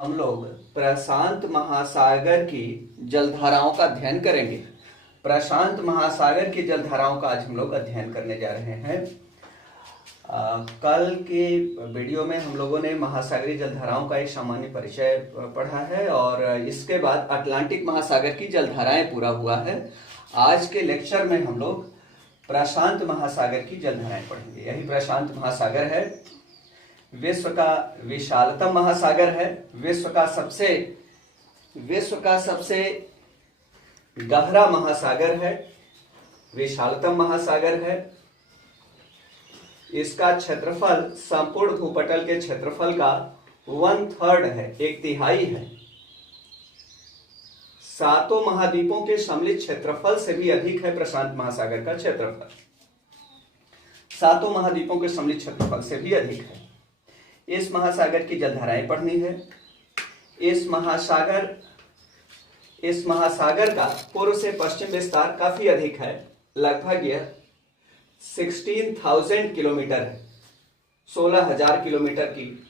हम लोग प्रशांत महासागर की जलधाराओं का अध्ययन करेंगे। प्रशांत महासागर की जलधाराओं का आज हम लोग अध्ययन करने जा रहे हैं। कल के वीडियो में हम लोगों ने महासागरीय जलधाराओं का एक सामान्य परिचय पढ़ा है और इसके बाद अटलांटिक महासागर की जलधाराएं पूरा हुआ है। आज के लेक्चर में हम लोग प्रशांत महासागर की जलधाराएं पढ़ेंगे। यही प्रशांत महासागर है, विश्व का विशालतम महासागर है, विश्व का सबसे गहरा महासागर है, विशालतम महासागर है। इसका क्षेत्रफल संपूर्ण भूपटल के क्षेत्रफल का 1/3 है, 1/3 है। सातों महाद्वीपों के सम्मिलित क्षेत्रफल से भी अधिक है प्रशांत महासागर का क्षेत्रफल। सातों महाद्वीपों के सम्मिलित क्षेत्रफल से भी अधिक है। इस महासागर की जलधाराएं पढ़नी है। इस महासागर का पूर्व से पश्चिम विस्तार काफी अधिक है, लगभग यह 16,000 किलोमीटर है। 16,000 किलोमीटर की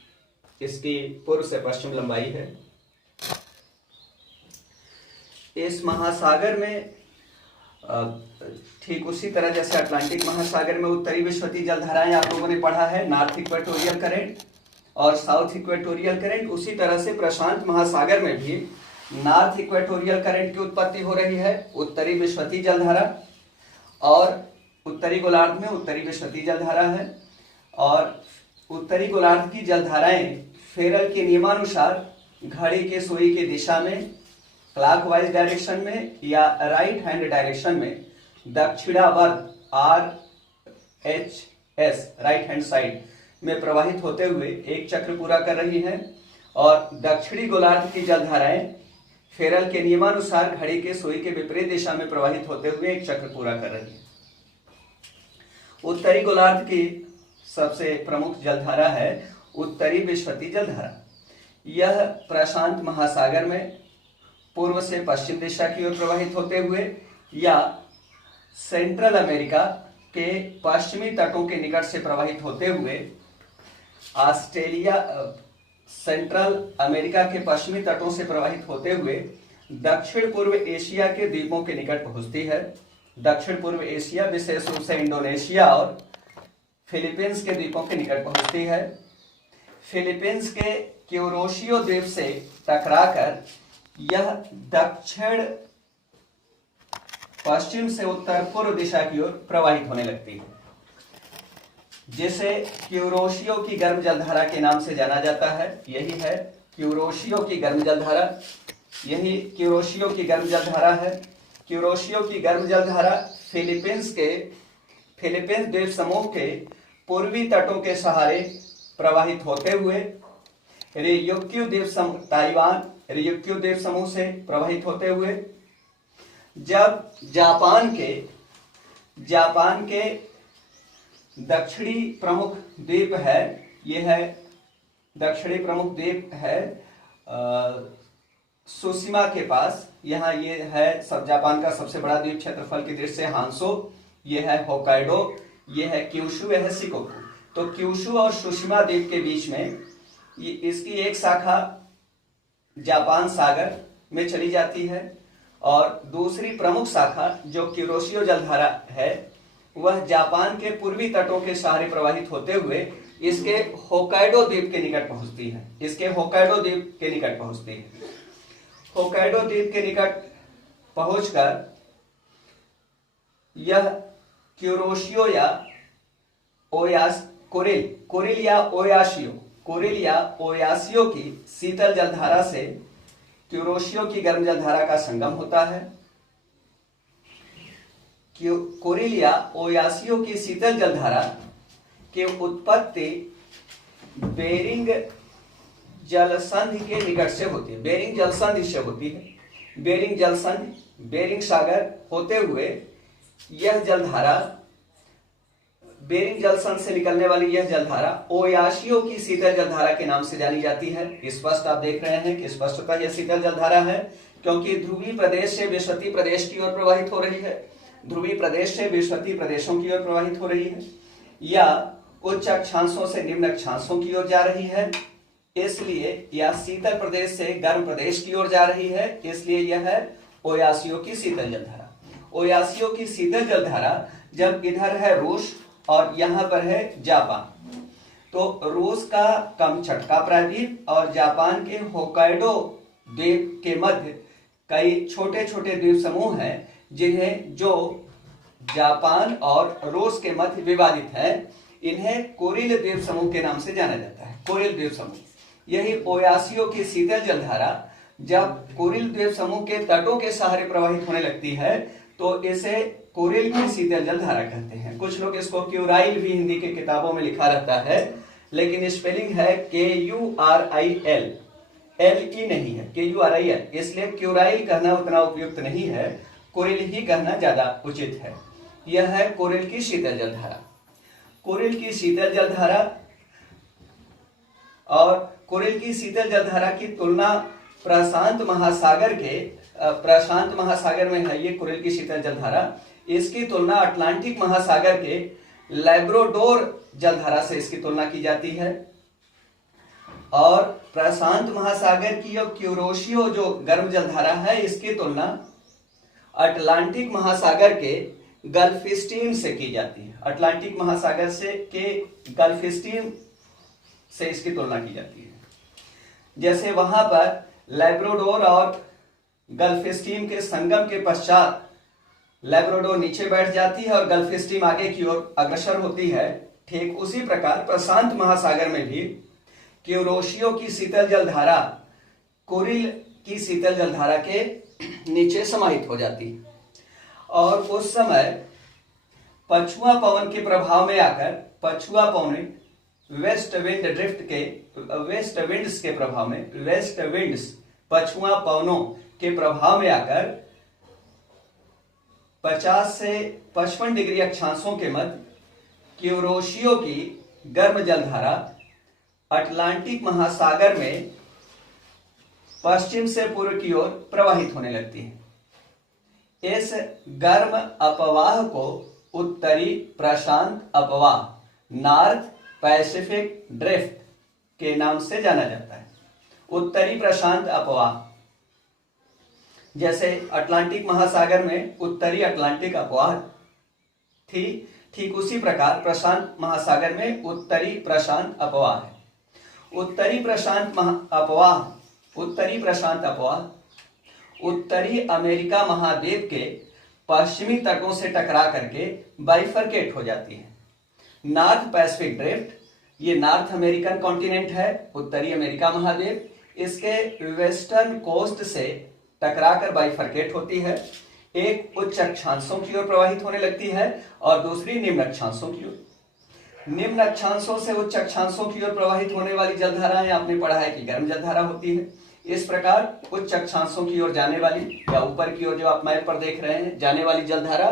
इसकी पूर्व से पश्चिम लंबाई है। इस महासागर में ठीक उसी तरह जैसे अटलांटिक महासागर में उत्तरी विश्वती जलधाराएं आप लोगों ने पढ़ा है, नॉर्थ इक्वेटोरियल करंट और साउथ इक्वेटोरियल करंट, उसी तरह से प्रशांत महासागर में भी नॉर्थ इक्वेटोरियल करंट की उत्पत्ति हो रही है, उत्तरी विश्वती जलधारा, और उत्तरी गोलार्ध में उत्तरी विश्वती जलधारा है। और उत्तरी गोलार्ध की जलधाराएं फेरल के नियमानुसार घड़ी के सुई की दिशा में, क्लॉकवाइज डायरेक्शन में या राइट हैंड डायरेक्शन में दक्षिणावर्त RHS राइट हैंड साइड में प्रवाहित होते हुए एक चक्र पूरा कर रही है। और दक्षिणी गोलार्ध की जलधाराएं फेरल के नियमानुसार घड़ी के सुई के विपरीत दिशा में प्रवाहित होते हुए एक चक्र पूरा कर रही है। उत्तरी गोलार्ध की सबसे प्रमुख जलधारा है उत्तरी विश्वती जलधारा। यह प्रशांत महासागर में पूर्व से पश्चिम दिशा की ओर प्रवाहित होते हुए या सेंट्रल अमेरिका के पश्चिमी तटों के निकट से प्रवाहित होते हुए सेंट्रल अमेरिका के पश्चिमी तटों से प्रवाहित होते हुए दक्षिण पूर्व एशिया के द्वीपों के निकट पहुंचती है। दक्षिण पूर्व एशिया विशेष रूप से इंडोनेशिया और फिलीपींस के द्वीपों के निकट पहुंचती है। फिलीपींस के क्यूरोशियो द्वीप से टकराकर यह दक्षिण पश्चिम से उत्तर पूर्व दिशा की ओर प्रवाहित होने लगती है, जिसे क्यूरोशियो की गर्म जलधारा के नाम से जाना जाता है। यही है क्यूरोशियो की गर्म जलधारा, यही क्यूरोशियो की गर्म जलधारा है। क्यूरोशियो की गर्म जलधारा फिलीपींस द्वीप समूह के पूर्वी तटों के सहारे प्रवाहित होते हुए ताइवान रियुक्यू द्वीप समूह से प्रवाहित होते हुए जब जापान के दक्षिणी प्रमुख द्वीप है, यह है दक्षिणी प्रमुख द्वीप है सुशिमा के पास। यहाँ ये है सब जापान का सबसे बड़ा द्वीप क्षेत्रफल की दृष्टि से हांसो, ये है होकाइडो, ये है क्यूशु, यह है शिकोकू। तो क्यूशु और सुशिमा द्वीप के बीच में इसकी एक शाखा जापान सागर में चली जाती है और दूसरी प्रमुख शाखा जो क्यूरोशियो जलधारा है वह जापान के पूर्वी तटों के सहारे प्रवाहित होते हुए इसके होकाइडो द्वीप के निकट पहुंचती है। होकाइडो द्वीप के निकट पहुंचकर यह क्यूरोशियो या कोरिल या ओयासियो की शीतल जलधारा से क्यूरोशियो की गर्म जलधारा का संगम होता है। कोरिल या ओयासियो की शीतल जलधारा की उत्पत्ति बेरिंग जलसंधि के निकट से होती है, बेरिंग जलसंधि से होती है। बेरिंग सागर होते हुए यह जलधारा, बेरिंग जलसंधि से निकलने वाली यह जलधारा ओयासियो की शीतल जलधारा के नाम से जानी जाती है। स्पष्ट आप देख रहे हैं कि स्पष्टता यह शीतल जलधारा है क्योंकि ध्रुवीय प्रदेश से विषुवतीय प्रदेश की ओर प्रवाहित हो रही है, ध्रुवीय प्रदेश से विषुवतीय प्रदेशों की ओर प्रवाहित हो रही है या उच्च अक्षांशों से निम्न अक्षांशों की ओर जा रही है। इसलिए यह शीतल प्रदेश से गर्म प्रदेश की ओर जा रही है, इसलिए यह है ओयासियो की शीतल जलधारा। ओयासियो की शीतल जलधारा जब इधर है रूस और यहां पर है जापान, तो रूस का कमचटका प्रायद्वीप और जापान के होक्काइडो द्वीप के मध्य कई छोटे छोटे द्वीप समूह हैं जिन्हें जो जापान और रूस के मध्य विवादित है, इन्हें कोरिल द्वीप समूह के नाम से जाना जाता है। कोरिल द्वीप समूह, यही ओयासियो की शीतल जलधारा जब कोरिल द्वीप समूह के तटों के सहारे प्रवाहित होने लगती है तो इसे कोरिल की शीतल जलधारा कहते हैं। कुछ लोग इसको क्यूराइल भी हिंदी के किताबों में लिखा रहता है, लेकिन स्पेलिंग है KURIL, LE नहीं है, KURIL, इसलिए क्यूराइल कहना उतना उपयुक्त नहीं है, कोरिल ही कहना ज्यादा उचित है। यह है कोरिल की शीतल जलधारा। कोरिल की शीतल जलधारा और कोरिल की शीतल जलधारा की तुलना प्रशांत महासागर में है ये कोरिल की शीतल जलधारा। इसकी तुलना अटलांटिक महासागर के लैब्राडोर जलधारा से इसकी तुलना की जाती है। और प्रशांत महासागर की और क्यूरोशियो जो गर्म जलधारा है, इसकी तुलना अटलांटिक महासागर के गल्फ स्ट्रीम से की जाती है। अटलांटिक महासागर से के गल्फ स्ट्रीम से इसकी तुलना की जाती है। जैसे वहां पर लैब्राडोर और गल्फ स्ट्रीम के संगम के पश्चात लैब्राडोर नीचे बैठ जाती है और गल्फ स्ट्रीम आगे की ओर अग्रसर होती है, ठीक उसी प्रकार प्रशांत महासागर में भी क्यूरोशियो की शीतल जलधारा कोरिल की शीतल जलधारा के नीचे समाहित हो जाती है। और उस समय पछुआ पवन के प्रभाव में आकर पछुआ पवन वेस्ट विंड्स पछुआ पवनों के प्रभाव में आकर 50 से 55 डिग्री अक्षांशों के मध्य क्यूरोशियो की गर्म जलधारा अटलांटिक महासागर में पश्चिम से पूर्व की ओर प्रवाहित होने लगती है। इस गर्म अपवाह को उत्तरी प्रशांत अपवाह, नॉर्थ पैसिफिक ड्रिफ्ट के नाम से जाना जाता है। उत्तरी प्रशांत अपवाह, जैसे अटलांटिक महासागर में उत्तरी अटलांटिक अपवाह थी, ठीक उसी प्रकार प्रशांत महासागर में उत्तरी प्रशांत अपवाह है। उत्तरी प्रशांत अपवाह उत्तरी अमेरिका महाद्वीप के पश्चिमी तटों से टकरा करके बाइफरकेट हो जाती है। नॉर्थ पैसिफिक ड्रिफ्ट, ये नॉर्थ अमेरिकन कॉन्टिनेंट है, उत्तरी अमेरिका महाद्वीप, इसके वेस्टर्न कोस्ट से टकराकर बाइफरकेट होती है। एक उच्च अक्षांशों की ओर प्रवाहित होने लगती है और दूसरी निम्न अक्षांशों की ओर। निम्न अक्षांशों से उच्च अक्षांशों की ओर प्रवाहित होने वाली जलधाराएं आपने पढ़ा है कि गर्म जलधारा होती है। इस प्रकार उच्च अक्षांशों की ओर जाने वाली या ऊपर की ओर जो आप मैप पर देख रहे हैं जाने वाली जलधारा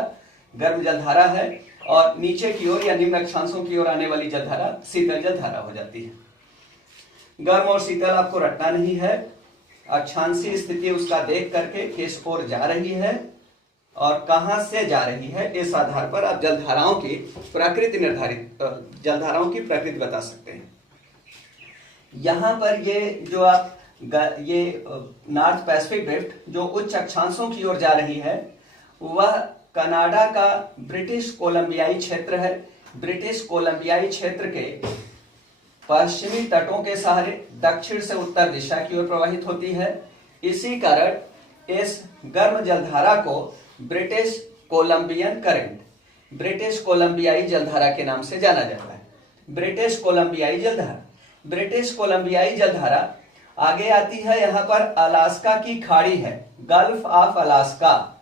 गर्म जलधारा है, और नीचे की ओर या निम्न अक्षांशों की ओर आने वाली जलधारा शीतल जलधारा हो जाती है। गर्म और शीतल आपको रटना नहीं है, अक्षांशीय स्थिति उसका देख करके किस ओर जा रही है और कहां से जा रही है, इस आधार पर आप जलधाराओं की प्रकृति बता सकते हैं। यहां पर ये जो आप ये नॉर्थ पैसिफिक ड्रिफ्ट जो उच्च अक्षांशों की ओर जा रही है, वह कनाडा का ब्रिटिश कोलंबियाई क्षेत्र है। ब्रिटिश कोलंबियाई क्षेत्र के पश्चिमी तटों के सहारे दक्षिण से उत्तर दिशा की ओर प्रवाहित होती है। इसी कारण इस गर्म जलधारा को ब्रिटिश कोलंबियन करंट, ब्रिटिश कोलंबियाई जलधारा के नाम से जाना जाता है। ब्रिटिश कोलंबियाई जलधारा आगे आती है। यहां पर अलास्का की खाड़ी है, गल्फ ऑफ अलास्का।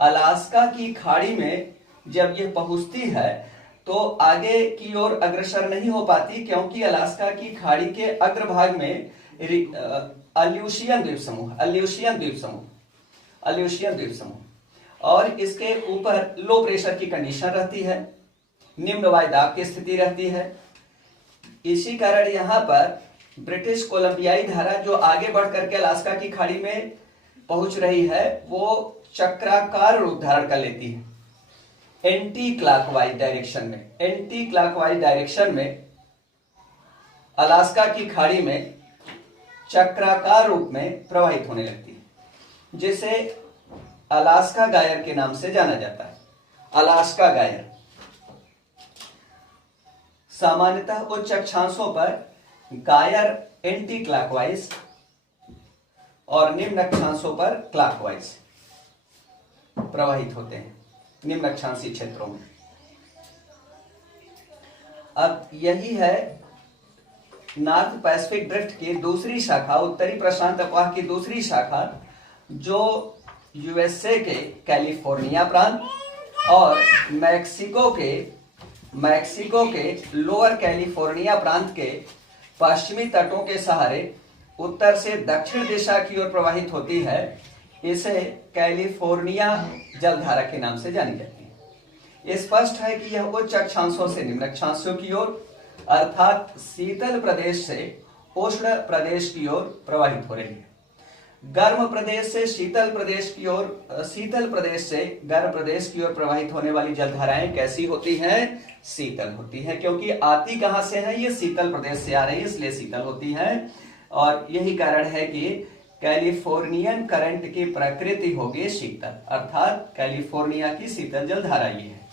अलास्का की खाड़ी में जब यह पहुंचती है तो आगे की ओर अग्रसर नहीं हो पाती, क्योंकि अलास्का की खाड़ी के अग्रभाग में अल्यूशियन द्वीप समूह और इसके ऊपर लो प्रेशर की कंडीशन रहती है, निम्न वायुदाब की स्थिति रहती है। इसी कारण यहां पर ब्रिटिश कोलंबियाई धारा जो आगे बढ़ करके अलास्का की खाड़ी में पहुंच रही है, वो चक्राकार रूप धारण कर लेती है। एंटी क्लॉकवाइज डायरेक्शन में अलास्का की खाड़ी में चक्राकार रूप में प्रवाहित होने लगती है, जिसे अलास्का गायर के नाम से जाना जाता है। अलास्का गायर सामान्यतः उच्च अक्षांशों पर गायर एंटी क्लॉकवाइज और निम्न अक्षांशों पर क्लॉकवाइज प्रवाहित होते हैं, निम्न अक्षांशीय क्षेत्रों में। अब यही है नॉर्थ पैसिफिक ड्रिफ्ट की दूसरी शाखा, उत्तरी प्रशांत अपवाह की दूसरी शाखा, जो यूएसए के कैलिफोर्निया प्रांत और मैक्सिको के लोअर कैलिफोर्निया प्रांत के पश्चिमी तटों के सहारे उत्तर से दक्षिण दिशा की ओर प्रवाहित होती है। इसे कैलिफोर्निया जलधारा के नाम से जानी जाती है। स्पष्ट है कि यह उच्च अक्षांशों से निम्न अक्षांशों की ओर अर्थात शीतल प्रदेश से उष्ण प्रदेश की ओर प्रवाहित हो रही है। गर्म प्रदेश से शीतल प्रदेश की ओर, शीतल प्रदेश से गर्म प्रदेश की ओर प्रवाहित होने वाली जलधाराएं कैसी होती हैं? शीतल होती हैं, क्योंकि आती कहां से है? ये शीतल प्रदेश से आ रही है, इसलिए शीतल होती हैं। और यही कारण है कि कैलिफोर्नियन करंट की प्रकृति होगी शीतल, अर्थात कैलिफोर्निया की शीतल जलधारा ये है।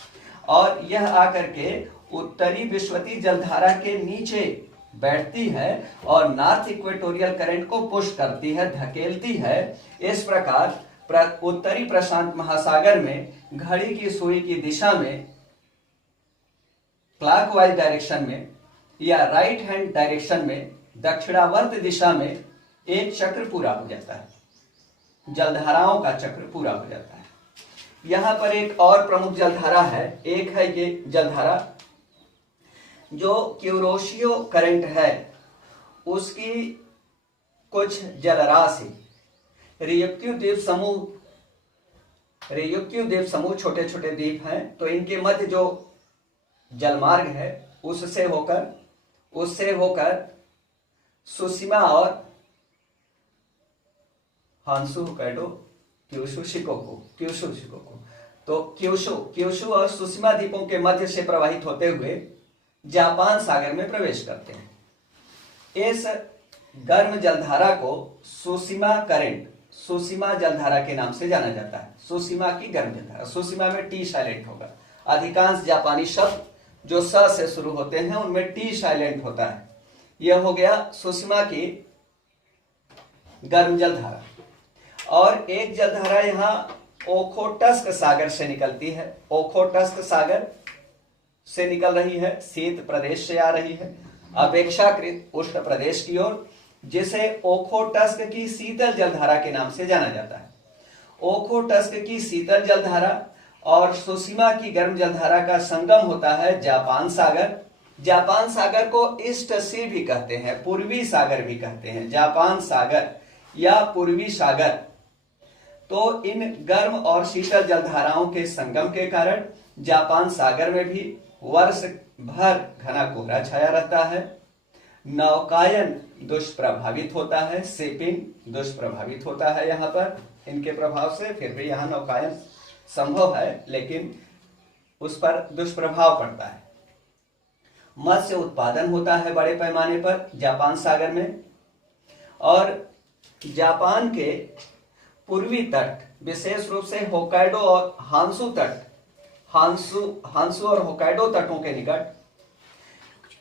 और यह आकर के उत्तरी विश्वती जलधारा के नीचे बैठती है और नॉर्थ इक्वेटोरियल करंट को पुश करती है, धकेलती है। इस प्रकार उत्तरी प्रशांत महासागर में घड़ी की सुई की दिशा में, क्लॉकवाइज डायरेक्शन में या राइट हैंड डायरेक्शन में, दक्षिणावर्त दिशा में एक चक्र पूरा हो जाता है, जलधाराओं का चक्र पूरा हो जाता है। यहां पर एक और प्रमुख जलधारा है, एक है ये जलधारा जो क्यूरोशियो करंट है, उसकी कुछ जलराशि रियुक्यू द्वीप समूह छोटे छोटे द्वीप हैं, तो इनके मध्य जो जलमार्ग है उससे होकर सुशिमा और हांसू होकाइडो क्यूशु शिकोकू, तो क्यूशु और सुशिमा द्वीपों के मध्य से प्रवाहित होते हुए जापान सागर में प्रवेश करते हैं। इस गर्म जलधारा को सुशिमा जलधारा के नाम से जाना जाता है। सुशिमा की गर्म जलधारा, सुशिमा में टी साइलेंट होगा। अधिकांश जापानी शब्द जो स से शुरू होते हैं उनमें टी साइलेंट होता है। यह हो गया सुशिमा की गर्म जलधारा। और एक जलधारा यहां ओखोटस्क सागर से निकलती है, ओखोटस्क सागर से निकल रही है, शीत प्रदेश से आ रही है अपेक्षाकृत उष्ण प्रदेश की ओर, जिसे ओखोटस्क की शीतल जलधारा के नाम से जाना जाता है। ओखोटस्क की शीतल जलधारा और सुशिमा की गर्म जलधारा का संगम होता है जापान सागर। जापान सागर को ईस्ट सी भी कहते हैं, पूर्वी सागर भी कहते हैं, जापान सागर या पूर्वी सागर। तो इन गर्म और शीतल जलधाराओं के संगम के कारण जापान सागर में भी वर्ष भर घना कोहरा छाया रहता है। नौकायन दुष्प्रभावित होता है, शिपिंग दुष्प्रभावित होता है यहाँ पर इनके प्रभाव से। फिर भी यहाँ नौकायन संभव है, लेकिन उस पर दुष्प्रभाव पड़ता है। मत्स्य उत्पादन होता है बड़े पैमाने पर जापान सागर में। और जापान के पूर्वी तट, विशेष रूप से होकाइडो और हांसू तट, हांसू और होकाइडो तटों के निकट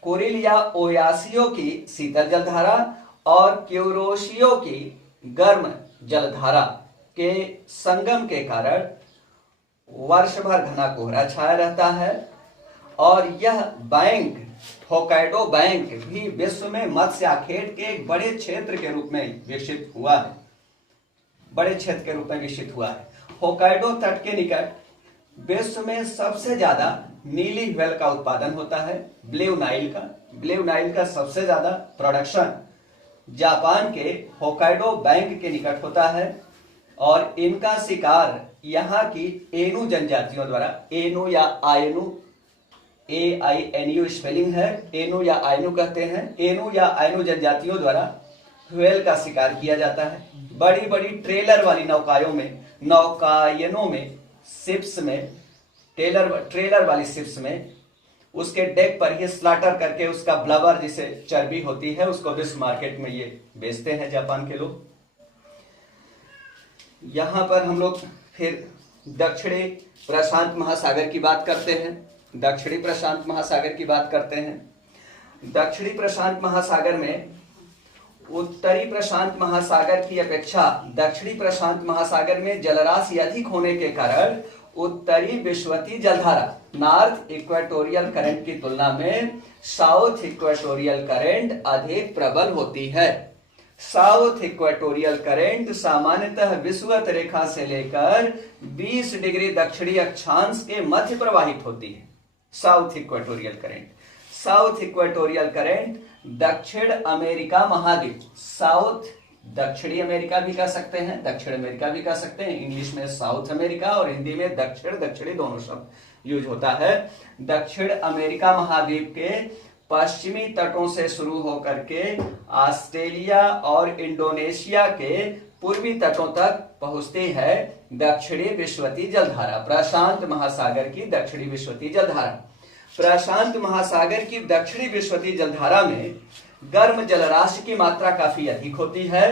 कुरिल या ओयासियो की शीतल जलधारा और क्यूरोशियो की गर्म जलधारा के संगम के कारण वर्ष भर घना कोहरा छाया रहता है। और यह बैंक, होकाइडो बैंक भी विश्व में मत्स्य आखेट के एक बड़े क्षेत्र के रूप में विकसित हुआ है, होकाइडो तट के निकट विश्व में सबसे ज्यादा नीली व्हेल का उत्पादन होता है, ब्लू नाइल का सबसे ज्यादा प्रोडक्शन जापान के होकाइडो बैंक के निकट होता है। और इनका शिकार यहाँ की एनु जनजातियों द्वारा, एनु या आयनु, AINU स्पेलिंग है, एनु या आयनु कहते हैं, एनु या आयनु जनजातियों द्वारा व्हेल का शिकार किया जाता है। बड़ी बड़ी ट्रेलर वाली नौकायनों में, शिप्स में, ट्रेलर वाली शिप्स में उसके डेक पर ही स्लाटर करके उसका ब्लबर जिसे चर्बी होती है उसको विश्व मार्केट में ये बेचते हैं जापान के लोग। यहां पर हम लोग फिर दक्षिणी प्रशांत महासागर की बात करते हैं। दक्षिणी प्रशांत महासागर की बात करते हैं। दक्षिणी प्रशांत महासागर में उत्तरी प्रशांत महासागर की अपेक्षा दक्षिणी प्रशांत महासागर में जलराशि अधिक होने के कारण उत्तरी विषुवतीय जलधारा नॉर्थ इक्वेटोरियल करंट की तुलना में साउथ इक्वेटोरियल करंट अधिक प्रबल होती है। साउथ इक्वेटोरियल करंट सामान्यतः विषुवत रेखा से लेकर 20 डिग्री दक्षिणी अक्षांश के मध्य प्रवाहित होती है। South equatorial current, south equatorial current दक्षिण अमेरिका महाद्वीप, साउथ दक्षिणी अमेरिका भी कह सकते हैं, दक्षिण अमेरिका भी कह सकते हैं। इंग्लिश में साउथ अमेरिका और हिंदी में दक्षिण दक्षिणी दोनों शब्द यूज होता है। दक्षिण अमेरिका महाद्वीप के पश्चिमी तटों से शुरू होकर के ऑस्ट्रेलिया और इंडोनेशिया के पूर्वी तटों तक पहुंचती है दक्षिणी विषुवतीय जलधारा, प्रशांत महासागर की दक्षिणी विषुवतीय जलधारा। प्रशांत महासागर की दक्षिणी विषुवतीय जलधारा में गर्म जलराशि की मात्रा काफी अधिक होती है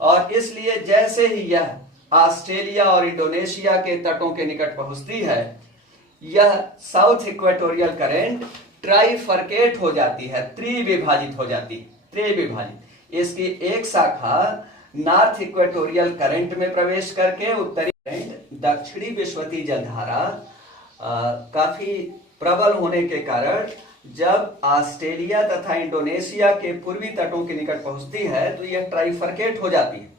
और इसलिए जैसे ही यह ऑस्ट्रेलिया और इंडोनेशिया के तटों के निकट पहुंचती है, यह साउथ इक्वेटोरियल करंट ट्राइफरकेट हो जाती है, त्रिविभाजित हो जाती है, त्रिविभाजित। इसकी एक शाखा नॉर्थ इक्वेटोरियल करंट में प्रवेश करके उत्तरी करंट दक्षिणी विषुवतीय जलधारा काफी प्रबल होने के कारण जब ऑस्ट्रेलिया तथा इंडोनेशिया के पूर्वी तटों के निकट पहुंचती है तो यह ट्राइफरकेट हो जाती है।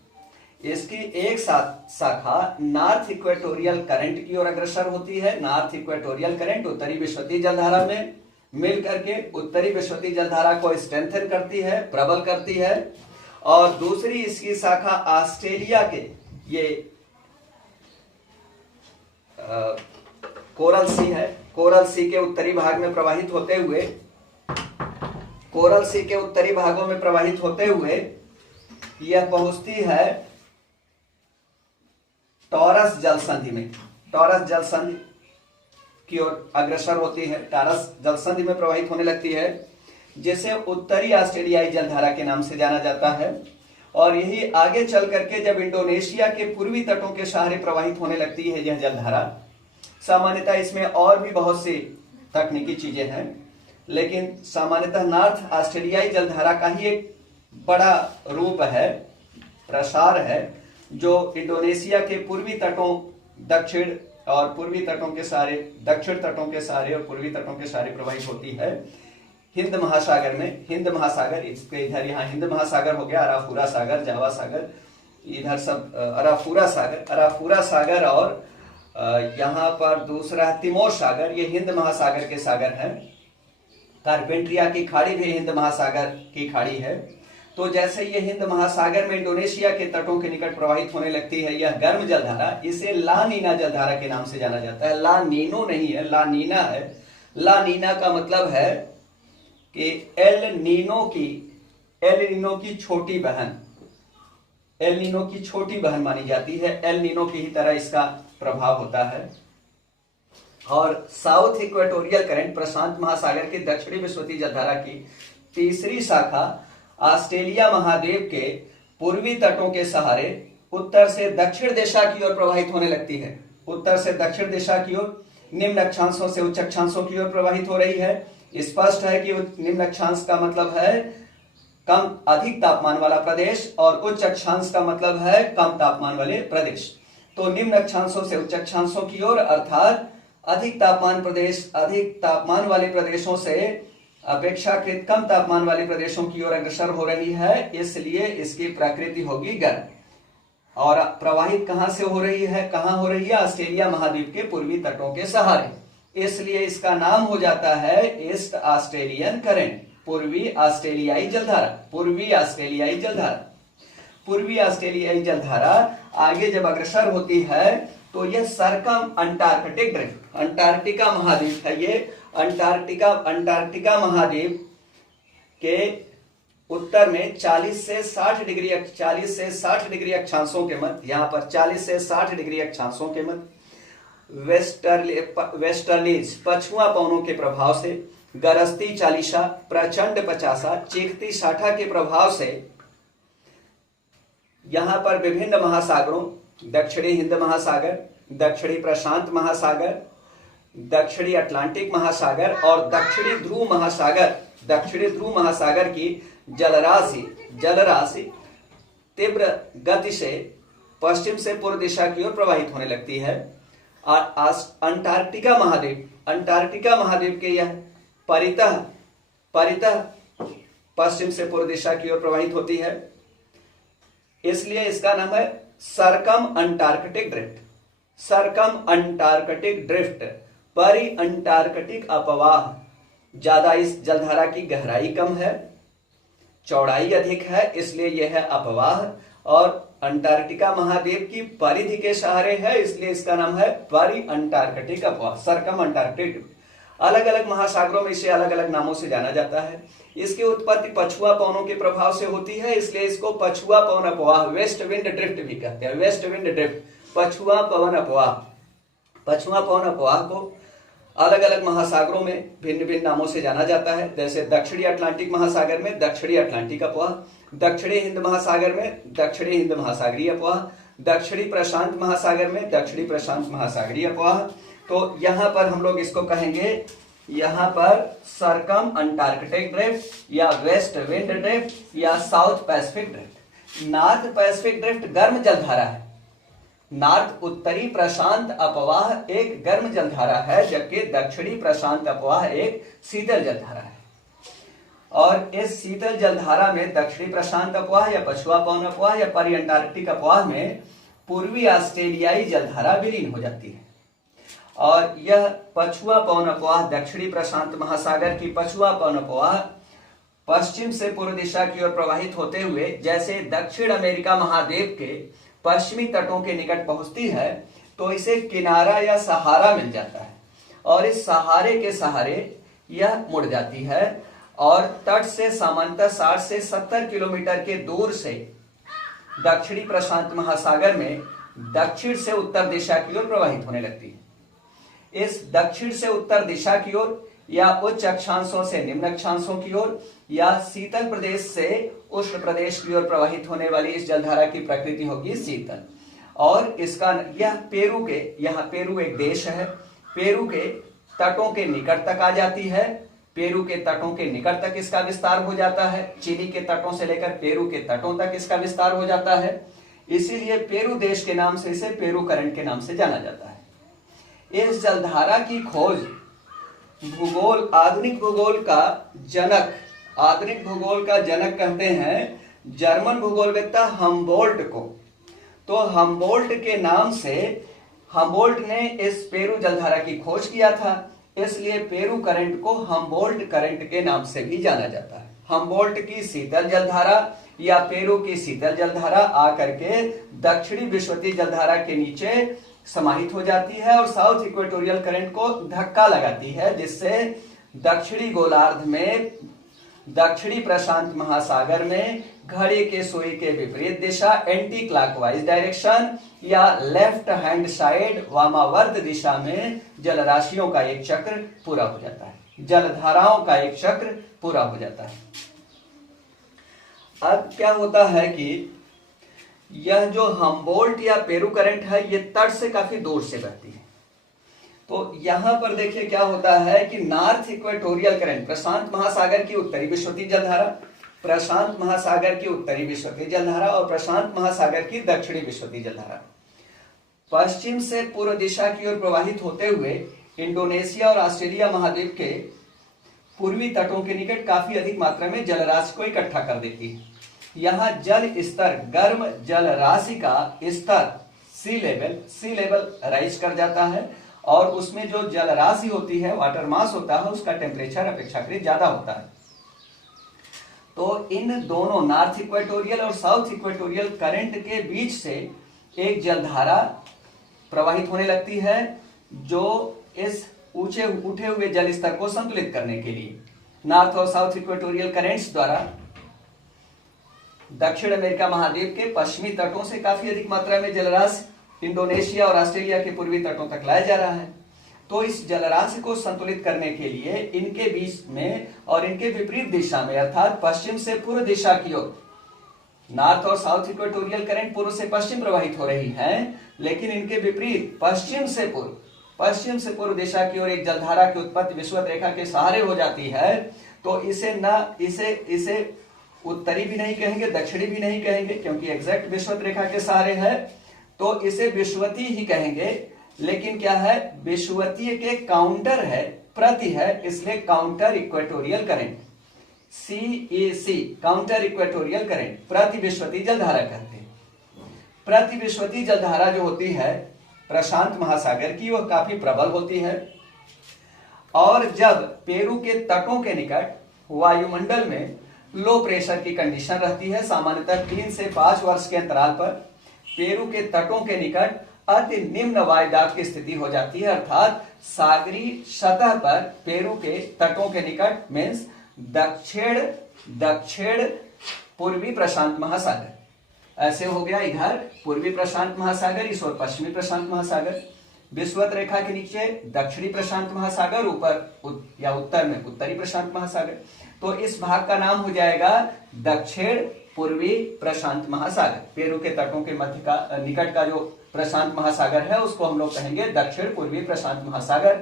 इसकी एक शाखा नॉर्थ इक्वेटोरियल करंट की ओर अग्रसर होती है। नॉर्थ इक्वेटोरियल करंट उत्तरी विषुवतीय जलधारा में मिल करके उत्तरी विषुवतीय जलधारा को स्ट्रेंथन करती है, प्रबल करती है। और दूसरी इसकी शाखा ऑस्ट्रेलिया के ये कोरल सी है, कोरल सी के उत्तरी भाग में प्रवाहित होते हुए, कोरल सी के उत्तरी भागों में प्रवाहित होते हुए यह पहुंचती है टॉरस जलसंधि में, टॉरस जलसंधि की ओर अग्रसर होती है, टॉरस जलसंधि में प्रवाहित होने लगती है, जिसे उत्तरी ऑस्ट्रेलियाई जलधारा के नाम से जाना जाता है। और यही आगे चल करके जब इंडोनेशिया के पूर्वी तटों के सहारे प्रवाहित होने लगती है यह जलधारा, सामान्यतः इसमें और भी बहुत सी तकनीकी चीजें हैं, लेकिन सामान्यतः नॉर्थ ऑस्ट्रेलियाई जलधारा का ही एक बड़ा रूप है, प्रसार है, जो इंडोनेशिया के पूर्वी तटों दक्षिण और पूर्वी तटों के सारे, दक्षिण तटों के सारे और पूर्वी तटों के सारे प्रवाहित होती है हिंद महासागर में। हिंद महासागर, इसके इधर यहाँ हिंद महासागर हो गया, अराफुरा सागर, जावा सागर, इधर सब अराफुरा सागर, अराफुरा सागर और यहाँ पर दूसरा तिमोर सागर, ये हिंद महासागर के सागर हैं। कारपेंट्रिया की खाड़ी भी हिंद महासागर की खाड़ी है। तो जैसे ये हिंद महासागर में इंडोनेशिया के तटों के निकट प्रवाहित होने लगती है यह गर्म जलधारा, इसे ला नीना जलधारा के नाम से जाना जाता है। ला नीनो नहीं है, ला नीना है। ला नीना का मतलब है कि एल नीनो की छोटी बहन, एल नीनो की छोटी बहन मानी जाती है। एल नीनो की ही तरह इसका प्रभाव होता है। और साउथ इक्वेटोरियल करंट प्रशांत महासागर की दक्षिणी विषुवतीय जलधारा की तीसरी शाखा ऑस्ट्रेलिया महाद्वीप के पूर्वी तटों के सहारे उत्तर से दक्षिण दिशा की ओर प्रवाहित होने लगती है। उत्तर से दक्षिण दिशा की ओर निम्न अक्षांशों से उच्च अक्षांशों की ओर प्रवाहित हो रही है। स्पष्ट है कि निम्न अक्षांश का मतलब है कम अधिक तापमान वाला प्रदेश और उच्च अक्षांश का मतलब है कम तापमान वाले प्रदेश। तो निम्न अक्षांशों से उच्च अक्षांशों की ओर अर्थात अधिक तापमान प्रदेश, अधिक तापमान वाले प्रदेशों से अपेक्षाकृत कम तापमान वाले प्रदेशों की ओर अग्रसर हो रही है, इसलिए इसकी प्रकृति होगी गर्म। और प्रवाहित कहां से हो रही है, कहां हो रही है? ऑस्ट्रेलिया महाद्वीप के पूर्वी तटों के सहारे, इसलिए इसका नाम हो जाता है ईस्ट ऑस्ट्रेलियन करंट, पूर्वी ऑस्ट्रेलियाई जलधारा। पूर्वी ऑस्ट्रेलियाई जलधारा, पूर्वी ऑस्ट्रेलियाई जलधारा आगे जब अग्रसर होती है तो यह सरकम अंटार्कटिक ड्रिफ्ट, अंटार्कटिका महाद्वीप है ये, अंटार्कटिका महाद्वीप के उत्तर में 40 से 60 डिग्री अक्षांशों के मध्य, यहां पर 40 से 60 डिग्री अक्षांशों के मध्य वेस्टर्लीज पछुआ पवनों के प्रभाव से गरजती चालीसा, प्रचंड पचासा, चीखती साठा के प्रभाव से यहां पर विभिन्न महासागरों, दक्षिणी हिंद महासागर, दक्षिणी प्रशांत महासागर, दक्षिणी अटलांटिक महासागर और दक्षिणी ध्रुव महासागर की जलराशि तीव्र गति से पश्चिम से पूर्व दिशा की ओर प्रवाहित होने लगती है। और अंटार्कटिका महाद्वीप के यह परितः पश्चिम से पूर्व दिशा की ओर प्रवाहित होती है, इसलिए इसका नाम है सरकम अंटार्कटिक ड्रिफ्ट, परि अंटार्कटिक अपवाह। ज्यादा इस जलधारा की गहराई कम है, चौड़ाई अधिक है, इसलिए यह है अपवाह, और अंटार्कटिका महाद्वीप की परिधि के सहारे है, इसलिए इसका नाम है परि अंटार्कटिक अपवाह, सरकम अंटार्कटिक। अलग अलग महासागरों में इसे अलग अलग नामों से जाना जाता है। इसकी उत्पत्ति पछुआ पवनों के प्रभाव से होती है, इसलिए इसको पछुआ पवन अपवाह, वेस्ट विंड ड्रिफ्ट भी कहते हैं। वेस्ट विंड ड्रिफ्ट, पछुआ पवन अपवाह को अलग अलग महासागरों में भिन्न भिन्न नामों से जाना जाता है। जैसे दक्षिणी अटलांटिक महासागर में दक्षिणी अटलांटिक अपवाह, दक्षिणी हिंद महासागर में दक्षिणी हिंद महासागरीय अपवाह, दक्षिणी प्रशांत महासागर में दक्षिणी प्रशांत महासागरीय अपवाह। तो यहां पर हम लोग इसको कहेंगे, यहां पर सरकम अंटार्कटिक ड्रिफ्ट या वेस्ट विंड ड्रिफ्ट या south Pacific drift. North Pacific drift गर्म जलधारा है। नॉर्थ उत्तरी प्रशांत अपवाह एक गर्म जलधारा है, जबकि दक्षिणी प्रशांत अपवाह एक शीतल जलधारा है। और इस शीतल जलधारा में दक्षिणी प्रशांत अपवाह या पछुआ पवन अपवाह या परि अंटार्कटिक अपवाह में पूर्वी ऑस्ट्रेलियाई जलधारा विलीन हो जाती है। और यह पछुआ पवन अपवाह, दक्षिणी प्रशांत महासागर की पछुआ पवन अपवाह पश्चिम से पूर्व दिशा की ओर प्रवाहित होते हुए जैसे दक्षिण अमेरिका महाद्वीप के पश्चिमी तटों के निकट पहुंचती है, तो इसे किनारा या सहारा मिल जाता है, और इस सहारे के सहारे यह मुड़ जाती है और तट से सामान्यतः 60 से 70 किलोमीटर के दूर से दक्षिणी प्रशांत महासागर में दक्षिण से उत्तर दिशा की ओर प्रवाहित होने लगती है। इस दक्षिण से उत्तर दिशा की ओर या उच्च अक्षांशों से निम्न अक्षांशों की ओर या शीतल प्रदेश से उष्ण प्रदेश की ओर प्रवाहित होने वाली इस जलधारा की प्रकृति होगी शीतल। और इसका यह पेरू एक देश है, पेरू के तटों के निकट तक आ जाती है। पेरू के तटों के निकट तक इसका विस्तार हो जाता है, चिली के तटों से लेकर पेरू के तटों तक इसका विस्तार हो जाता है। इसीलिए पेरू देश के नाम से इसे पेरू करंट के नाम से जाना जाता है। इस जलधारा की खोज आधुनिक भूगोल का जनक कहते हैं जर्मन भूगोलवेत्ता हम्बोल्ट को। तो हम्बोल्ट के नाम से, हम्बोल्ट ने इस पेरू जलधारा की खोज किया था, इसलिए पेरू करंट को हम्बोल्ट करंट के नाम से भी जाना जाता है। हम्बोल्ट की शीतल जलधारा या पेरू की शीतल जलधारा आकर के दक्षिणी विषुवतीय जलधारा के नीचे समाहित हो जाती है और साउथ इक्वेटोरियल करंट को धक्का लगाती है, जिससे दक्षिणी गोलार्ध में दक्षिणी प्रशांत महासागर में घड़ी के सुई के विपरीत दिशा, एंटी क्लॉकवाइज डायरेक्शन या लेफ्ट हैंड साइड वामावर्त दिशा में जलराशियों का एक चक्र पूरा हो जाता है, जलधाराओं का एक चक्र पूरा हो जाता है। अब क्या होता है कि यह जो हम्बोल्ट या पेरू करंट है, ये तट से काफी दूर से बहती है। तो यहां पर देखिए क्या होता है कि नॉर्थ इक्वेटोरियल करंट, प्रशांत महासागर की उत्तरी विषुवतीय जलधारा, प्रशांत महासागर की उत्तरी विषुवतीय जलधारा और प्रशांत महासागर की दक्षिणी विषुवतीय जलधारा पश्चिम से पूर्व दिशा की ओर प्रवाहित होते हुए इंडोनेशिया और ऑस्ट्रेलिया महाद्वीप के पूर्वी तटों के निकट काफी अधिक मात्रा में जलराशि को इकट्ठा कर देती है। यहाँ जल स्तर, गर्म जल राशि का स्तर सी लेवल राइज कर जाता है और उसमें जो जल राशि होती है, वाटर मास होता है, उसका टेम्परेचर अपेक्षाकृत ज्यादा होता है। तो इन दोनों नॉर्थ इक्वेटोरियल और साउथ इक्वेटोरियल करंट के बीच से एक जलधारा प्रवाहित होने लगती है, जो इस ऊंचे उठे हुए जल स्तर को संतुलित करने के लिए नॉर्थ और साउथ इक्वेटोरियल करंट्स द्वारा दक्षिण अमेरिका महाद्वीप के पश्चिमी तटों से काफी अधिक मात्रा में जलराशि इंडोनेशिया और ऑस्ट्रेलिया के पूर्वी तटों तक लाया जा रहा है। तो इस जलराशि को संतुलित करने के लिए इनके बीच में और इनके विपरीत दिशा में अर्थात पश्चिम से पूर्व दिशा की ओर, नॉर्थ और साउथ इक्वेटोरियल करंट पूर्व से पश्चिम प्रवाहित हो रही है, लेकिन इनके विपरीत पश्चिम से पूर्व दिशा की ओर एक जलधारा की उत्पत्ति विषुवत रेखा के सहारे हो जाती है। तो इसे उत्तरी भी नहीं कहेंगे, दक्षिणी भी नहीं कहेंगे, क्योंकि एग्जैक्ट विषुवत रेखा के सहारे है, तो इसे विषुवतीय ही कहेंगे। लेकिन क्या है, विषुवतीय के काउंटर है, प्रति है, इसलिए counter equatorial current, CEC, counter equatorial current, प्रति विषुवतीय जलधारा कहते हैं। प्रति विषुवतीय जलधारा जो होती है प्रशांत महासागर की, वह काफी प्रबल होती है, और जब पेरू के तटों के निकट वायुमंडल में लो प्रेशर की कंडीशन रहती है, सामान्यतः 3 से 5 वर्ष के अंतराल पर पेरू के तटों के निकट अति निम्न वायुदाब की स्थिति हो जाती है, अर्थात सागरी सतह पर पेरू के तटों के निकट मीन्स दक्षिण पूर्वी प्रशांत महासागर, ऐसे हो गया इधर पूर्वी प्रशांत महासागर, इस ओर पश्चिमी प्रशांत महासागर, विषुवत रेखा के नीचे दक्षिणी प्रशांत महासागर, ऊपर या उत्तर में उत्तरी प्रशांत महासागर। तो इस भाग का नाम हो जाएगा दक्षिण पूर्वी प्रशांत महासागर। पेरू के तटों के मध्य का निकट का जो प्रशांत महासागर है उसको हम लोग कहेंगे दक्षिण पूर्वी प्रशांत महासागर।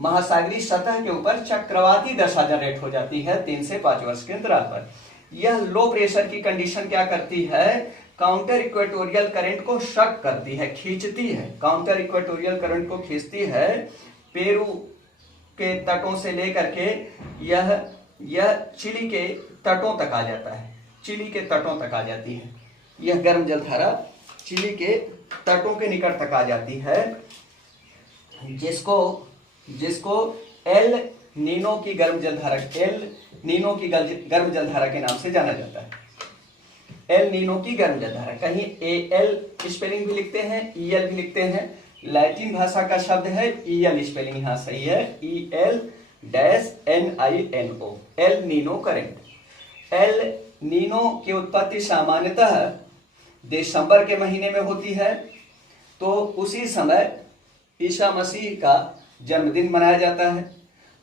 महासागरी सतह के ऊपर चक्रवाती दशा जनरेट हो जाती है 3 से 5 वर्ष के अंतराल पर। यह लो प्रेशर की कंडीशन क्या करती है, काउंटर इक्वेटोरियल करंट को शक करती है, खींचती है, काउंटर इक्वेटोरियल करंट को खींचती है। पेरू के तटों से लेकर के यह चिली के तटों तक आ जाता है, चिली के तटों तक आ जाती है। यह गर्म जलधारा चिली के तटों के निकट तक आ जाती है, जिसको एल नीनो की गर्म जलधारा, एल नीनो की गर्म जलधारा के नाम से जाना जाता है। एल नीनो की गर्म जलधारा, कहीं AL स्पेलिंग भी लिखते हैं, EL भी लिखते हैं, लैटिन भाषा का शब्द है, EL स्पेलिंग यहाँ सही है, EL-NINO, El Nino current. El Nino की उत्पत्ति सामान्यतः दिसंबर के महीने में होती है, तो उसी समय ईसा मसीह का जन्मदिन मनाया जाता है।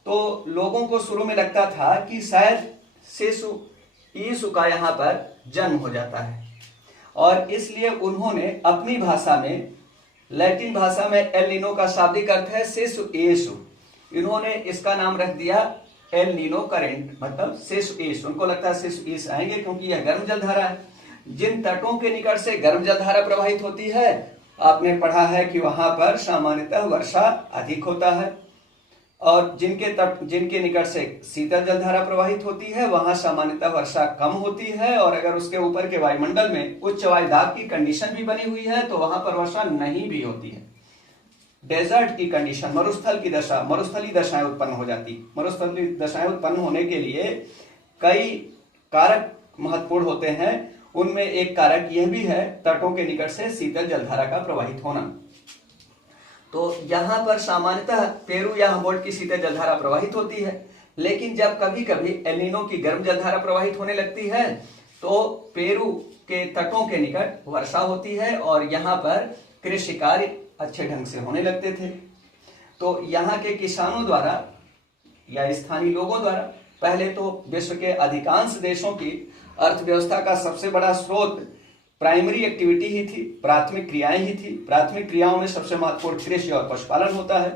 तो लोगों को शुरू में लगता था कि शायद शिशु यीशु का यहाँ पर जन्म हो जाता है, और इसलिए उन्होंने अपनी भाषा में, लैटिन भाषा में एल नीनो का शाब्दिक अर्थ है शिशु यीशु, इन्होंने इसका नाम रख दिया एल नीनो करंट, मतलब शिशु यीशु। उनको लगता है शिशु यीशु आएंगे क्योंकि यह गर्म जलधारा है। जिन तटों के निकट से गर्म जलधारा प्रवाहित होती है, आपने पढ़ा है कि वहां पर सामान्यतः वर्षा अधिक होता है, और जिनके निकट से शीतल जलधारा प्रवाहित होती है वहां सामान्यतः वर्षा कम होती है, और अगर उसके ऊपर के वायुमंडल में उच्च वायुदाब की कंडीशन भी बनी हुई है तो वहां पर वर्षा नहीं भी होती है। डेजर्ट की कंडीशन, मरुस्थली दशाएं उत्पन्न हो जाती। मरुस्थली दशाएं उत्पन्न होने के लिए कई कारक महत्वपूर्ण होते हैं, उनमें एक कारक यह भी है तटों के निकट से शीतल जलधारा का प्रवाहित होना। तो यहां पर सामान्यतः पेरू या हम्बोल्ट की शीतल जलधारा प्रवाहित होती है, लेकिन जब कभी कभी एल नीनो की गर्म जलधारा प्रवाहित होने लगती है तो पेरू के तटों के निकट वर्षा होती है, और यहाँ पर कृषि कार्य अच्छे ढंग से होने लगते थे। तो यहाँ के किसानों द्वारा या स्थानीय लोगों द्वारा पहले तो विश्व के अधिकांश देशों की अर्थव्यवस्था का सबसे बड़ा स्रोत प्राइमरी एक्टिविटी ही थी, प्राथमिक क्रियाएं ही थी। प्राथमिक क्रियाओं में सबसे महत्वपूर्ण कृषि और पशुपालन होता है,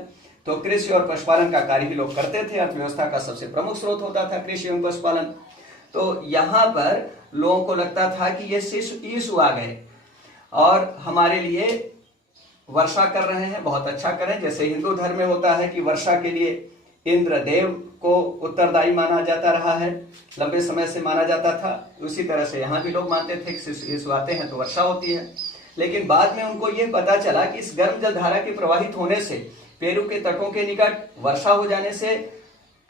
तो कृषि और पशुपालन का कार्य भी लोग करते थे। अर्थव्यवस्था का सबसे प्रमुख स्रोत होता था कृषि एवं पशुपालन। तो यहाँ पर लोगों को लगता था कि ये शिशु यीशु आ गए और हमारे लिए वर्षा कर रहे हैं, बहुत अच्छा करें। जैसे हिंदू धर्म में होता है कि वर्षा के लिए इंद्रदेव को उत्तरदायी माना जाता रहा है, लंबे समय से माना जाता था, उसी तरह से यहाँ भी लोग मानते थे कि यीशु आते हैं तो वर्षा होती है। लेकिन बाद में उनको ये पता चला कि इस गर्म जलधारा के प्रवाहित होने से, पेरू के तटों के निकट वर्षा हो जाने से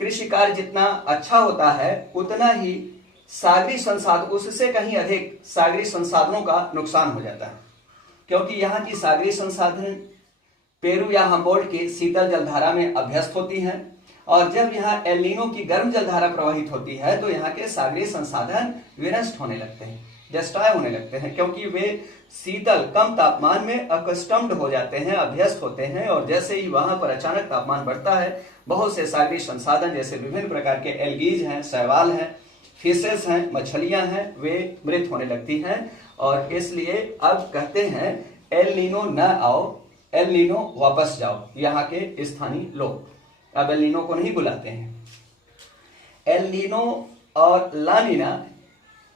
कृषि कार्य जितना अच्छा होता है उतना ही सागरी संसाधन, उससे कहीं अधिक सागरी संसाधनों का नुकसान हो जाता है, क्योंकि यहाँ की सागरी संसाधन पेरू या हम्बोल्ट की शीतल जलधारा में अभ्यस्त होती हैं, और जब यहाँ एल नीनो की गर्म जलधारा प्रवाहित होती है तो यहाँ के सागरीय संसाधन विनष्ट होने लगते हैं। डिस्ट्रॉय होने लगते हैं, क्योंकि वे शीतल कम तापमान में अकस्टम्ड हो जाते हैं, अभ्यस्त होते हैं, और जैसे ही वहां पर अचानक तापमान बढ़ता है, बहुत से सागरीय संसाधन जैसे विभिन्न प्रकार के एल्गीज हैं, शैवाल हैं, फिशेस हैं, मछलियां हैं, वे मृत होने लगती हैं। और इसलिए अब कहते हैं एल नीनो न आओ, एल नीनो वापस जाओ, यहाँ के स्थानीय लोग अब एल नीनो को नहीं बुलाते हैं। एल नीनो और ला नीना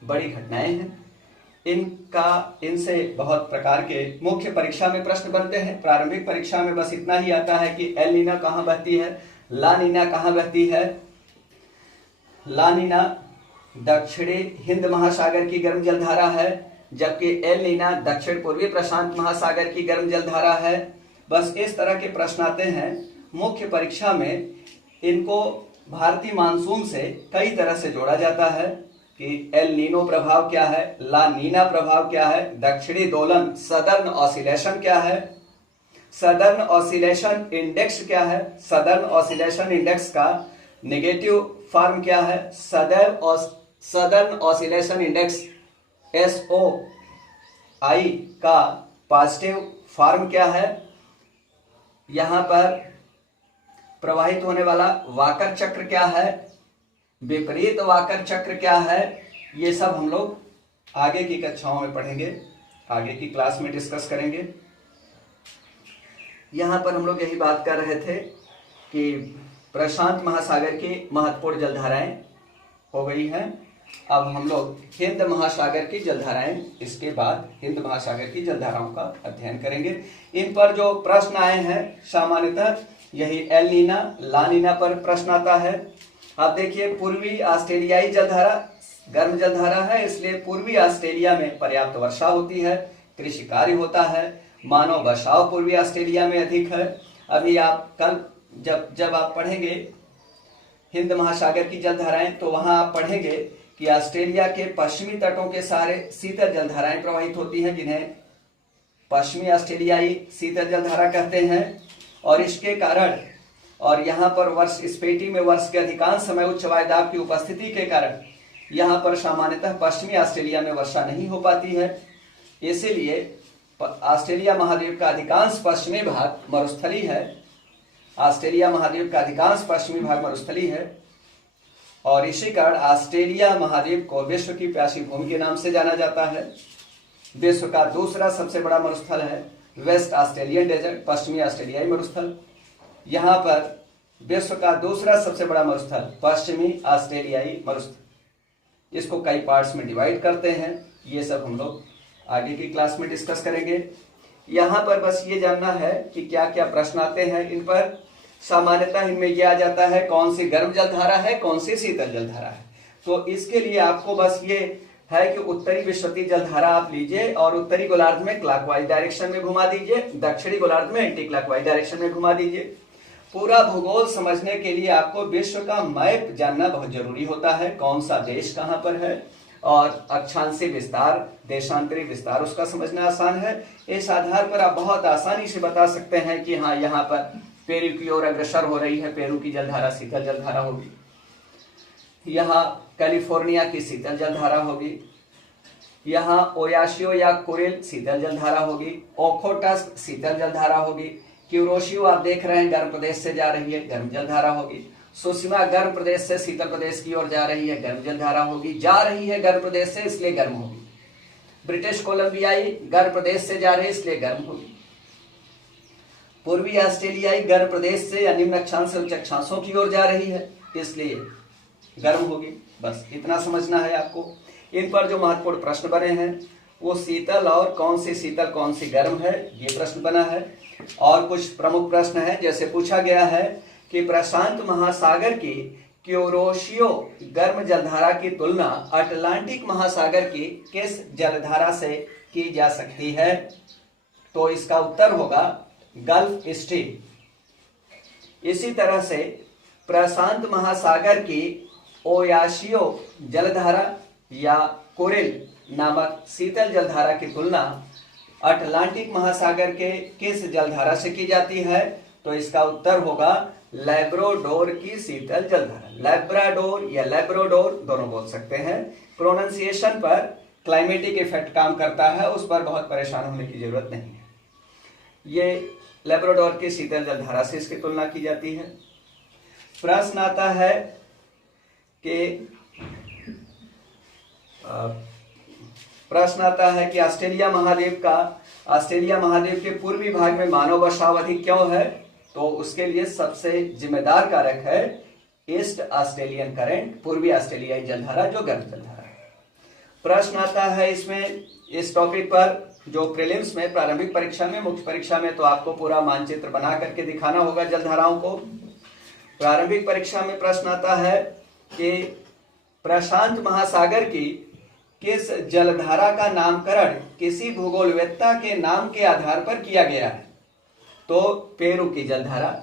बड़ी घटनाएं हैं, इनसे बहुत प्रकार के मुख्य परीक्षा में प्रश्न बनते हैं। प्रारंभिक परीक्षा में बस इतना ही आता है कि एल नीना कहाँ बहती है, ला नीना कहाँ बहती है। ला नीना दक्षिणी हिंद महासागर की गर्म जलधारा है, जबकि एल नीना दक्षिण पूर्वी प्रशांत महासागर की गर्म जलधारा है। बस इस तरह के प्रश्न आते हैं मुख्य परीक्षा में। इनको भारतीय मानसून से कई तरह से जोड़ा जाता है कि एल नीनो प्रभाव क्या है, ला नीना प्रभाव क्या है, दक्षिणी दोलन सदर्न ऑसिलेशन क्या है, सदर्न ऑसिलेशन इंडेक्स क्या है, सदर्न ऑसिलेशन इंडेक्स का नेगेटिव फॉर्म क्या है, सदर्न ऑसिलेशन इंडेक्स SOI का पॉजिटिव फॉर्म क्या है, यहां पर प्रवाहित होने वाला वाकर चक्र क्या है, विपरीत वाकर चक्र क्या है, ये सब हम लोग आगे की कक्षाओं में पढ़ेंगे, आगे की क्लास में डिस्कस करेंगे। यहां पर हम लोग यही बात कर रहे थे कि प्रशांत महासागर की महत्वपूर्ण जलधाराएं हो गई हैं। अब हम लोग हिंद महासागर की जलधाराएं, इसके बाद हिंद महासागर की जलधाराओं का अध्ययन करेंगे। इन पर जो प्रश्न आए हैं सामान्यतः यही एल नीना, ला नीना पर प्रश्न आता है। अब देखिए, पूर्वी ऑस्ट्रेलियाई जलधारा गर्म जलधारा है, इसलिए पूर्वी ऑस्ट्रेलिया में पर्याप्त वर्षा होती है, कृषि कार्य होता है, मानव बसाव पूर्वी ऑस्ट्रेलिया में अधिक है। अभी आप कल जब आप पढ़ेंगे हिंद महासागर की जलधाराएं, तो वहां आप पढ़ेंगे कि ऑस्ट्रेलिया के पश्चिमी तटों के सारे शीतल जलधाराएं प्रवाहित होती हैं, जिन्हें पश्चिमी ऑस्ट्रेलियाई शीतल जलधारा कहते हैं। और इसके कारण, और यहाँ पर वर्ष स्पेटी में वर्ष के अधिकांश समय उच्च वायुदाब की उपस्थिति के कारण यहाँ पर सामान्यतः पश्चिमी ऑस्ट्रेलिया में वर्षा नहीं हो पाती है। इसीलिए ऑस्ट्रेलिया महाद्वीप का अधिकांश पश्चिमी भाग मरुस्थली है, ऑस्ट्रेलिया महाद्वीप का अधिकांश पश्चिमी भाग मरुस्थली है, और इसी कारण ऑस्ट्रेलिया महाद्वीप को विश्व की प्यासी भूमि के नाम से जाना जाता है। विश्व का दूसरा सबसे बड़ा मरुस्थल है वेस्ट ऑस्ट्रेलियन डेजर्ट, पश्चिमी ऑस्ट्रेलियाई मरुस्थल। यहाँ पर विश्व का दूसरा सबसे बड़ा मरुस्थल पश्चिमी ऑस्ट्रेलियाई मरुस्थल। इसको कई पार्ट्स में डिवाइड करते हैं, ये सब हम लोग आगे की क्लास में डिस्कस करेंगे। यहाँ पर बस ये जानना है कि क्या क्या प्रश्न आते हैं। इन पर सामान्यतः इनमें यह आ जाता है कौन सी गर्म जलधारा है, कौन सी शीतल जलधारा है। तो इसके लिए आपको बस ये है कि उत्तरी विश्वती जलधारा आप लीजिए और उत्तरी गोलार्ध में क्लॉकवाइज डायरेक्शन में घुमा दीजिए, दक्षिणी गोलार्ध में एंटी क्लॉकवाइज डायरेक्शन में घुमा दीजिए। पूरा भूगोल समझने के लिए आपको विश्व का मैप जानना बहुत जरूरी होता है, कौन सा देश कहाँ पर है, और अक्षांशीय विस्तार, देशांतरी विस्तार उसका समझना आसान है। इस आधार पर आप बहुत आसानी से बता सकते हैं कि हाँ, यहाँ पर पेरू की ओर अग्रसर हो रही है, पेरू की जलधारा शीतल जलधारा होगी, यहाँ कैलिफोर्निया की शीतल जलधारा होगी, यहाँ ओयाशियो या कुरिल शीतल जलधारा होगी, ओखोटस्क शीतल जलधारा होगी, क्यूरोशियो आप देख रहे हैं गर्म प्रदेश से जा रही है, गर्म जलधारा होगी, सुषमा गर्म प्रदेश से शीतल प्रदेश की ओर जा रही है, गर्म जलधारा होगी, जा रही है गर्म प्रदेश से इसलिए गर्म होगी, ब्रिटिश कोलंबियाई गर्म प्रदेश से जा रही है इसलिए गर्म होगी, पूर्वी ऑस्ट्रेलियाई गर्म प्रदेश से या निम्न अक्षांश से उच्च अक्षांशों की ओर जा रही है इसलिए गर्म होगी। बस इतना समझना है आपको। इन पर जो महत्वपूर्ण प्रश्न बने हैं वो शीतल और कौन सी शीतल कौन सी गर्म है, ये प्रश्न बना है। और कुछ प्रमुख प्रश्न है, जैसे पूछा गया है कि प्रशांत महासागर की क्यूरोशियो गर्म जलधारा की तुलना अटलांटिक महासागर की किस जलधारा से की जा सकती है, तो इसका उत्तर होगा गल्फ स्ट्रीम। इसी तरह से प्रशांत महासागर की ओयाशियो जलधारा या कुरिल नामक शीतल जलधारा की तुलना अटलांटिक महासागर के किस जलधारा से की जाती है, तो इसका उत्तर होगा लैब्राडोर की शीतल जलधारा। लैब्राडोर या लैब्राडोर दोनों बोल सकते हैं। प्रोनाउंसिएशन पर क्लाइमेटिक इफेक्ट काम करता है, उस पर बहुत परेशान होने की जरूरत नहीं है। ये लेब्राडोर के शीतल जलधारा से इसकी तुलना की जाती है। प्रश्न आता है कि ऑस्ट्रेलिया महाद्वीप के पूर्वी भाग में मानव बसाव अधिक क्यों है? तो उसके लिए सबसे जिम्मेदार कारक है ईस्ट ऑस्ट्रेलियन करंट, पूर्वी ऑस्ट्रेलियाई जलधारा, जो गर्म जलधारा है। प्रश्न आता है इसमें, इस टॉपिक पर, जो प्रीलिम्स में, प्रारंभिक परीक्षा में, मुख्य परीक्षा में तो आपको पूरा मानचित्र बना करके दिखाना होगा जलधाराओं को। प्रारंभिक परीक्षा में प्रश्न आता है कि प्रशांत महासागर की किस जलधारा का नामकरण किसी भूगोलवेत्ता के नाम के आधार पर किया गया है? तो पेरू की जलधारा,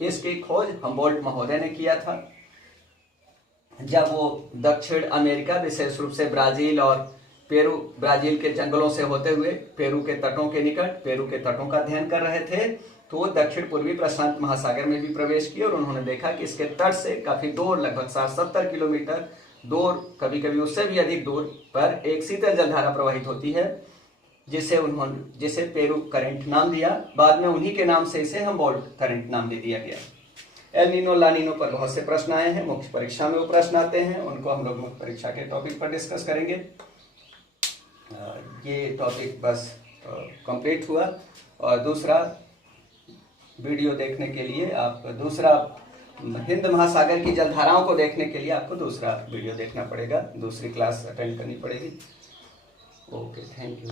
इसकी खोज हम्बोल्ट महोदय ने किया था जब वो दक्षिण अमेरिका, विशेष रूप से ब्राजील और पेरू, ब्राजील के जंगलों से होते हुए पेरू के तटों के निकट पेरू के तटों का अध्ययन कर रहे थे, तो वो दक्षिण पूर्वी प्रशांत महासागर में भी प्रवेश किए और उन्होंने देखा कि इसके तट से काफी दूर, लगभग 60-70 किलोमीटर दूर, कभी कभी उससे भी अधिक दूर पर एक शीतल जलधारा प्रवाहित होती है, जिसे पेरू करंट नाम दिया। बाद में उन्हीं के नाम से इसे हम्बोल्ट करंट नाम दे दिया गया। एल नीनो ला नीनो पर बहुत से प्रश्न आए हैं, मुख्य परीक्षा में वो प्रश्न आते हैं, उनको हम लोग मुख्य परीक्षा के टॉपिक पर डिस्कस करेंगे। ये टॉपिक बस कंप्लीट हुआ। और दूसरा वीडियो देखने के लिए आप हिंद महासागर की जलधाराओं को देखने के लिए आपको दूसरा वीडियो देखना पड़ेगा, दूसरी क्लास अटेंड करनी पड़ेगी। Okay, thank you.